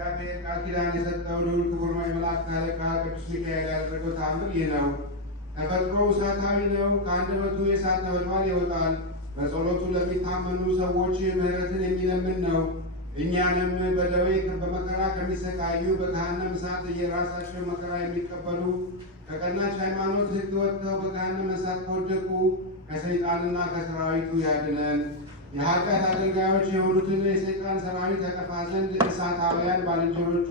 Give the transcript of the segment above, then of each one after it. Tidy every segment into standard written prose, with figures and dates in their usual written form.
እግዚአብሔር ቃል ኪዳን የሰጠው ልዑል ክቡር የመላእክት አለቃ ቅዱስ ሚካኤል ያደረገው ተአምር ይህ ነው። ተፈጥሮ እሳታዊ ነው። ከአንደበቱ የእሳት ነበልባል ይወጣል። በጸሎቱ ለሚታመኑ ሰዎች ምሕረትን የሚለምን ነው። እኛንም በደዌ በመከራ ከሚሰቃዩ በገሃነመ እሳት የራሳቸው መከራ የሚቀበሉ ከቀናች ሃይማኖት ሕግ ወጥተው በገሃነመ እሳት ከወደቁ ከሰይጣንና ከሰራዊቱ ያድነን። የኃጢአት አገልጋዮች የሆኑትን የሰይጣን ሰራዊት ያጠፋ ዘንድ እሳታውያን ባልንጀሮቹ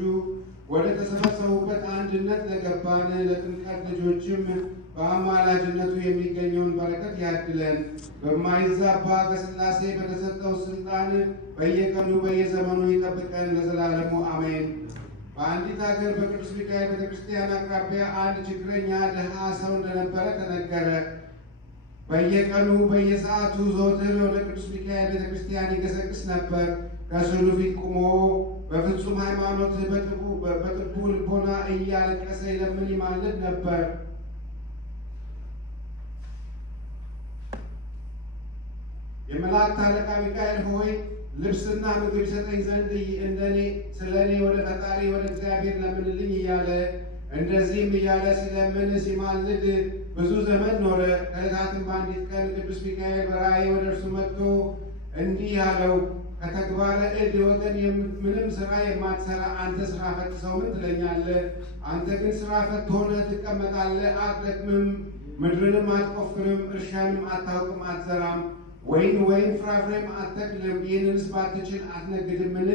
ወደ ተሰበሰቡበት አንድነት ለገባን ለጥምቀት ልጆችም በአማላጅነቱ የሚገኘውን በረከት ያድለን። በማይዛባ ከሥላሴ በተሰጠው ስልጣን በየቀኑ በየዘመኑ ይጠብቀን ለዘላለሙ አሜን። በአንዲት ሀገር በቅዱስ ሚካኤል ቤተክርስቲያን አቅራቢያ አንድ ችግረኛ ድሃ ሰው እንደነበረ ተነገረ። በየቀኑ በየሰዓቱ ዘወትር ወደ ቅዱስ ሚካኤል ቤተክርስቲያን ይገሰግስ ነበር። ከስዕሉ ፊት ቆሞ በፍጹም ሃይማኖት በጥቡ ልቦና እያለቀሰ ይለምን ይማልድ ነበር። የመላእክት አለቃ ሚካኤል ሆይ ልብስና ምግብ ይሰጠኝ ዘንድ ስለ እኔ ወደ ፈጣሪ ወደ እግዚአብሔር ለምንልኝ እያለ እንደዚህም እያለ ሲለምን ሲማልድ ብዙ ዘመን ኖረ። ከዕለታትም በአንዲት ቀን ቅዱስ ሚካኤል በራእይ ወደ እርሱ መጥቶ እንዲህ አለው፣ ከተግባረ እድ ወገን ምንም ስራ የማትሰራ አንተ ስራ ፈት ሰው ምን ትለኛለህ? አንተ ግን ስራ ፈት ሆነህ ትቀመጣለህ፣ አትደክምም፣ ምድርንም አትቆፍርም፣ እርሻንም አታውቅም፣ አትዘራም፣ ወይም ፍራፍሬም አትተክልም። ይህንንስ ባትችል አትነግድምን?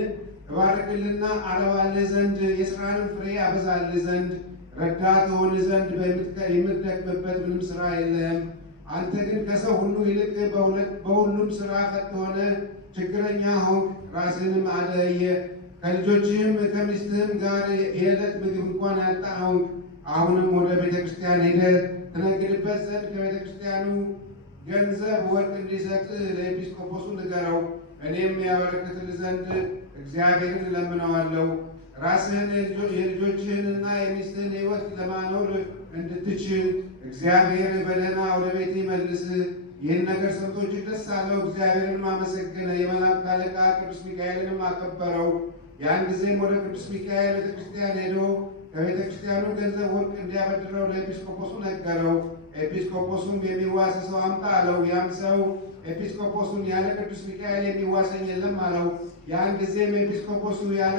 እባርክልና አረባልህ ዘንድ የሥራንም ፍሬ አበዛልህ ዘንድ ረዳት ሆን ዘንድ የምትደክምበት ምንም ስራ የለህም። አንተ ግን ከሰው ሁሉ ይልቅ በሁሉም ስራ ፈት ሆነ ችግረኛ ሆንክ፣ ራስህንም አደየ። ከልጆችህም ከሚስትህም ጋር የዕለት ምግብ እንኳን ያጣ ሆንክ። አሁንም ወደ ቤተ ክርስቲያን ሄደህ ትነግድበት ዘንድ ከቤተ ክርስቲያኑ ገንዘብ ወርቅ እንዲሰጥህ ለኤጲስቆጶሱ ንገረው። እኔም ያበረክትልህ ዘንድ እግዚአብሔርን እለምነዋለሁ። ራስህን የልጆችህንና የሚስትህን ሕይወት ለማኖር እንድትችል እግዚአብሔር በደህና ወደ ቤት ይመልስህ። ይህን ነገር ሰምቶ እጅግ ደስ አለው። እግዚአብሔርንም አመሰገነ። የመላእክት አለቃ ቅዱስ ሚካኤልንም አከበረው። ያን ጊዜም ወደ ቅዱስ ሚካኤል ቤተክርስቲያን ሄዶ ከቤተ ክርስቲያኑ ገንዘብ ወርቅ እንዲያበድረው ለኤጲስቆጶሱ ነገረው። ኤጲስቆጶሱም የሚዋስ ሰው አምጣ አለው። ያም ሰው ኤጲስቆጶሱን ያለ ቅዱስ ሚካኤል የሚዋሰኝ የለም አለው። ያን ጊዜም ኤጲስቆጶሱ ያለ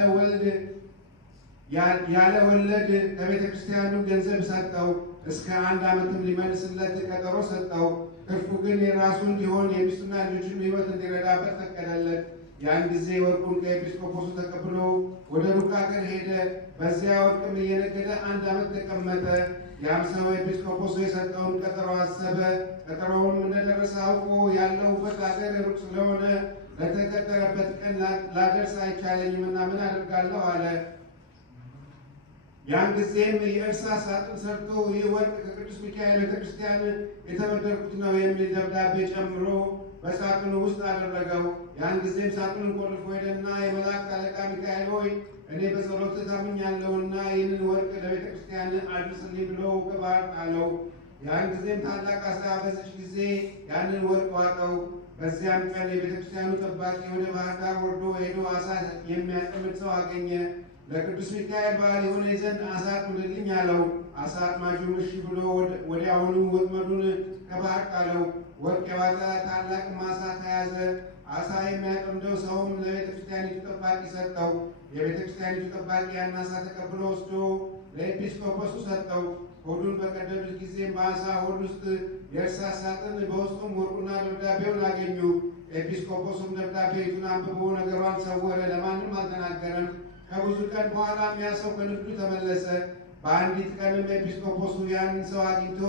ወለድ ከቤተ ክርስቲያኑ ገንዘብ ሰጠው። እስከ 1 ዓመትም ሊመልስለት ቀጠሮ ሰጠው። ትርፉ ግን የራሱ እንዲሆን የሚስቱና ልጆቹን ሕይወት እንዲረዳበት ፈቀደለት። ያን ጊዜ ወርቁን ከኤጲስቆጶሱ ተቀብሎ ወደ ሩቅ አገር ሄደ። በዚያ ወርቅም እየነገደ 1 ዓመት ተቀመጠ። ያም ሰው ኤጲስቆጶሱ የሰጠውን ቀጠሮ አሰበ። ቀጠሮውም እንደደረሰ አውቆ ያለሁበት አገር ሩቅ ስለሆነ ለተቀጠረበት ቀን ላደርስ አይቻለኝምና ምን አደርጋለሁ አለ። ያን ጊዜም የእርሳስ ሳጥን ሰርቶ ይህ ወርቅ ከቅዱስ ሚካኤል ቤተክርስቲያን የተበደርኩት ነው የሚል ደብዳቤ ጨምሮ በሳጥኑ ውስጥ አደረገው። ያን ጊዜም ሳጥኑን ቆልፎ ሄደና የመላእክት አለቃ ሚካኤል ሆይ እኔ በጸሎት ታምኛለሁና ይህንን ወርቅ ለቤተ ክርስቲያን አድርስልኝ ብሎ ከባህር ጣለው። ያን ጊዜም ታላቅ አሳ በዚች ጊዜ ያንን ወርቅ ዋጠው። በዚያም ቀን የቤተ ክርስቲያኑ ጠባቂ ወደ ባህር ዳር ወርዶ ሄዶ አሳ የሚያጠምድ ሰው አገኘ። ለቅዱስ ሚካኤል በዓል የሆነ ዘንድ አሳ አጥምድልኝ አለው። አሳ አጥማጁም እሺ ብሎ ወዲያውኑ ወጥመዱን ከባህር ጣለው። ወርቅ የዋጠ ታላቅ አሳ ተያዘ። አሳ የሚያጠምደው ሰውም ለቤተ ክርስቲያኒቱ ጠባቂ ሰጠው። የቤተ ክርስቲያኒቱ ጠባቂ ያን አሳ ተቀብሎ ወስዶ ለኤጲስቆጶሱ ሰጠው። ሆዱን በቀደዱት ጊዜም በአሳ ሆድ ውስጥ የእርሳስ ሳጥን በውስጡም ወርቁና ደብዳቤውን አገኙ። ኤጲስቆጶሱም ደብዳቤቱን አንብቦ ነገሯን ሰወረ፣ ለማንም አልተናገረም። ከብዙ ቀን በኋላም ያ ሰው ከንግዱ ተመለሰ። በአንዲት ቀንም ኤጲስቆጶሱ ያንን ሰው አግኝቶ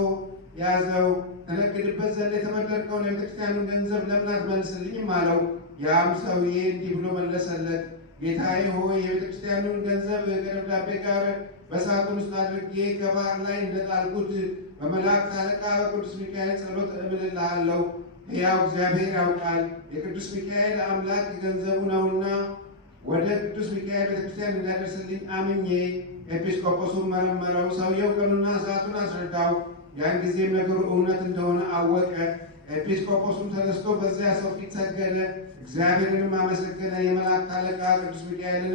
ያዘው። ተነግድበት ዘንድ የተበደርከውን የቤተክርስቲያኑን ገንዘብ ለምን አትመልስልኝም አለው። ያም ሰውዬ እንዲህ ብሎ መለሰለት፣ ጌታዬ ሆይ የቤተክርስቲያኑን ገንዘብ ከደብዳቤ ጋር በሳጥን ውስጥ አድርጌ ከባህር ላይ እንደጣልኩት በመላእክት አለቃ በቅዱስ ሚካኤል ጸሎት እምልልሃለሁ። ሕያው እግዚአብሔር ያውቃል፣ የቅዱስ ሚካኤል አምላክ ገንዘቡ ነውና ወደ ቅዱስ ሚካኤል ቤተክርስቲያን እንዳደርስልኝ አምኜ። ኤጲስቆጶሱን መረመረው። ሰውየው ቀኑና ሰዓቱን አስረዳው። ያን ጊዜም ነገሩ እውነት እንደሆነ አወቀ። ኤጲስቆጶሱም ተነስቶ በዚያ ሰው ፊት ሰገደ፣ እግዚአብሔርንም አመሰገነ። የመላእክት አለቃ ቅዱስ ሚካኤልን